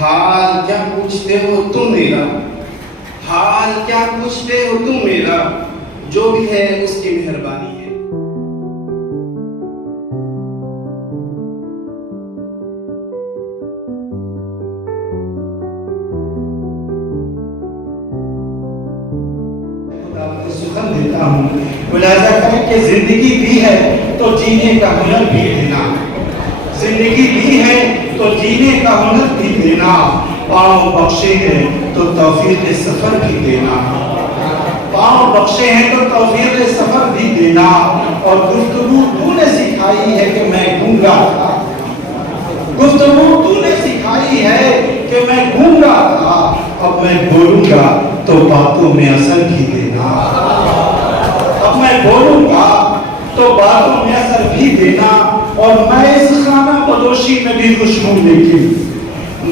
حال کیا پوچھتے ہو تم میرا، حال کیا پوچھتے ہو تم میرا، جو بھی ہے اس کی مہربانی ہے۔ سخن دیتا ہوں، ملاحظہ کریں کہ زندگی بھی ہے تو جینے کا ہنر بھی دینا، زندگی بھی ہے تو جینے کا ہنر بھی دینا، پاؤں بخشے ہیں تو توفیق سفر بھی دینا، پاؤں بخشے ہیں تو توفیق سفر بھی دینا۔ اور گفتگو تو نے سکھائی ہے کہ میں گونگا تھا، گفتگو تو نے سکھائی ہے کہ میں گونگا تھا، اب میں بولوں گا تو باتوں میں اثر بھی دینا، اب میں بولوں گا تو باتوں میں اثر بھی دینا۔ اور میں اس خانہ بدوشی میں بھی خوش ہوں، لیکن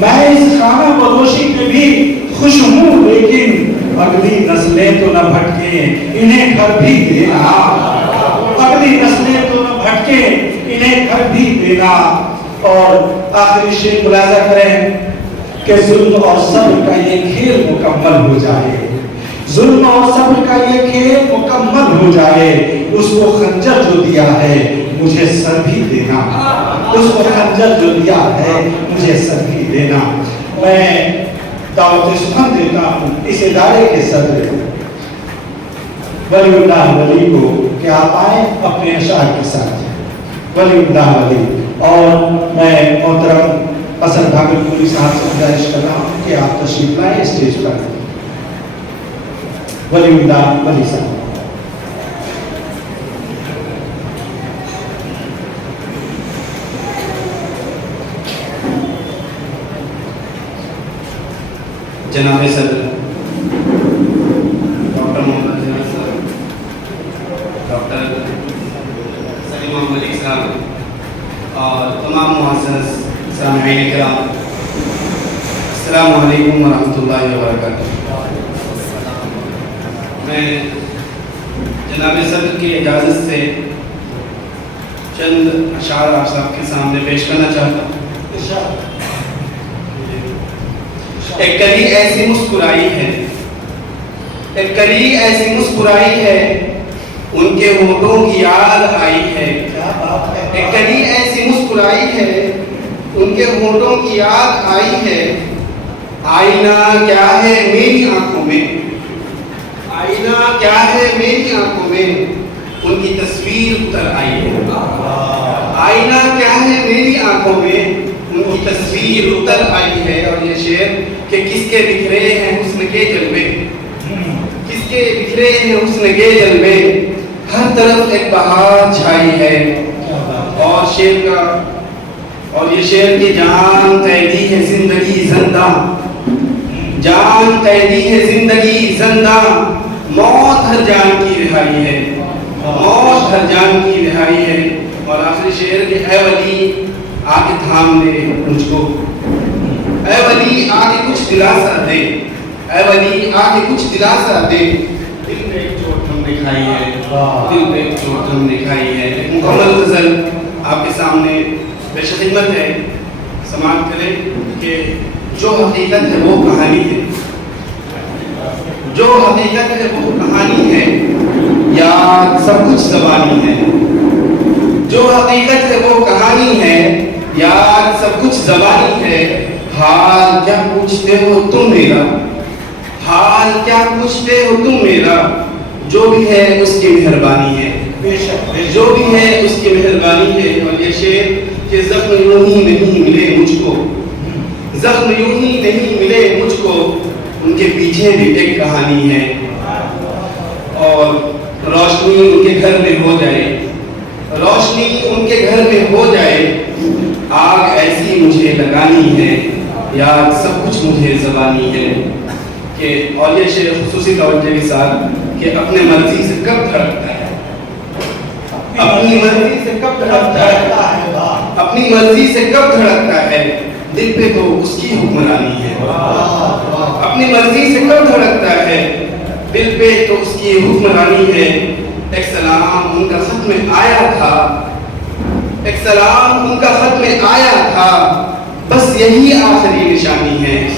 میں اس خانہ بدوشی میں بھی خوش ہوں، لیکن اگلی نسلیں تو نہ بھٹکیں، انہیں گھر بھی دینا، اگلی نسلیں تو نہ بھٹکیں، انہیں گھر بھی دینا۔ اور آخری شعر ملاحظہ کریں کہ ظلم اور صبر کا یہ کھیل مکمل ہو جائے، ظلم اور صبر کا یہ کھیل مکمل ہو جائے، اس کو خنجر جو دیا ہے مجھے سر بھی دینا، اس کو خنجر جو دیا ہے مجھے سر بھی دینا۔ میں دعوت سخن دیتا ہوں اس ادارے کے صدر ولی اللہ ولی کو کہ آپ آئیں اپنے اشعار کے ساتھ، ولی اللہ ولی۔ اور میں محترم حسن بھاگلپوری صاحب سے گزارش کر رہا ہوں کہ آپ تشریف لائیں اسٹیج پر، ولی اللہ ولی صاحب۔ جناب صدر ڈاکٹر محمد جناب صاحب، ڈاکٹر سلیم محمد ملک صاحب اور تمام معزز سامعین کرام، السلام علیکم ورحمۃ اللہ وبرکاتہ۔ میں جناب صدر کی اجازت سے چند اشعار آپ سب کے سامنے پیش کرنا چاہتا ہوں۔ ایک کلی ایسی مسکرائی ہے، ایک کلی ایسی مسکرائی ہے، ان کے ہونٹوں کی یاد آئی ہے، ایک کلی ایسی مسکرائی ہے، ان کے ہونٹوں کی یاد آئی ہے۔ آئینہ کیا ہے میری آنکھوں میں، آئینہ کیا ہے میری آنکھوں میں، ان کی تصویر اتر آئی ہے۔ آئینہ کیا ہے میری آنکھوں میں، ان کی تصویر اتر آئی ہے۔ اور یہ شعر کہ کس کے بکھرے ہیں حسن کے جلوے، کس کے بکھرے ہیں حسن کے جلوے، ہر طرف ایک بہار چھائی ہے۔ اور شعر کا اور یہ شعر کی جان قیدی ہے زندگی زندہ، جان قیدی ہے زندگی زندہ، موت ہر جان کی رہائی ہے، موت ہر جان کی رہائی ہے۔ اور آخری شعر کہ اے ولی آ کے تھام لے مجھ کو، اے ولی آ کے کچھ دلاسا دے، اے ولی آ کے کچھ دلاسا دے، دل میں ایک چوٹ ہم نے کھائی ہے، دل میں ایک چوٹ ہم نے کھائی ہے۔ ایک مکمل غزل آپ کے سامنے پیش خدمت ہے، سماعت کریں کہ جو حقیقت ہے وہ کہانی ہے، جو حقیقت ہے وہ کہانی ہے، یا سب کچھ زبانی ہے، جو حقیقت ہے وہ کہانی ہے، یا سب کچھ زبانی ہے۔ حال کیا پوچھتے ہو تم میرا، حال کیا پوچھتے ہو تم میرا، جو بھی ہے اس کی مہربانی ہے، بے شک جو بھی ہے اس کی مہربانی ہے۔ اور یہ شعر کہ زخم یوں ہی نہیں ملے مجھ کو، زخم یوں ہی نہیں ملے مجھ کو، ان کے پیچھے بھی ایک کہانی ہے۔ اور روشنی ان کے گھر میں ہو جائے، روشنی ان کے گھر میں ہو جائے، آگ ایسی مجھے لگانی ہے، یا سب کچھ مجھے زبانی ہے۔ کہ اور یہ شعر خصوصی توجہ کے ساتھ کہ اپنے مرضی سے کب دھڑکتا ہے، اپنی مرضی سے کب دھڑکتا ہے، اپنی مرضی سے کب دھڑکتا ہے، دل پہ تو اس کی حکمرانی ہے۔ اپنی مرضی سے کب دھڑکتا ہے، دل پہ تو اس کی حکمرانی ہے۔ ایک سلام ان کا خط میں آیا تھا، ایک سلام ان کا خط میں آیا تھا، بس یہی آخری نشانی ہے۔